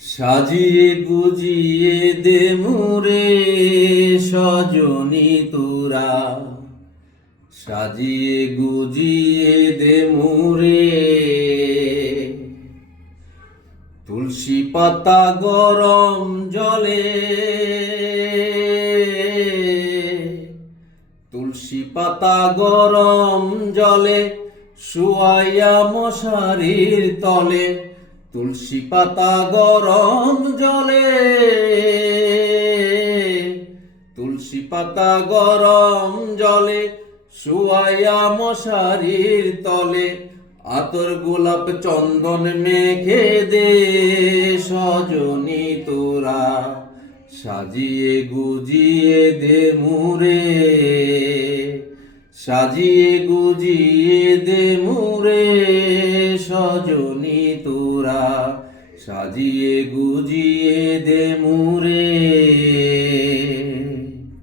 সাজিয়ে গুজিয়ে দে মুরে সজনী তোরা, সাজিয়ে গুজিয়ে দে মুরে। তুলসী পাতা গরম জলে, তুলসী পাতা গরম জলে শুয়াইয়া মশারির তলে। তুলসী পাতা গরম জলে, তুলসী পাতা গরম জলে শুয়াইয়া মশারির তলে। আতর গোলাপ চন্দন মেখে দে সজনী তোরা, সাজিয়ে গুজিয়ে দে মুরে, সাজিয়ে গুজিয়ে দে মুরে সজনী তোরা, সাজিয়ে গুজিয়ে দে মুরে।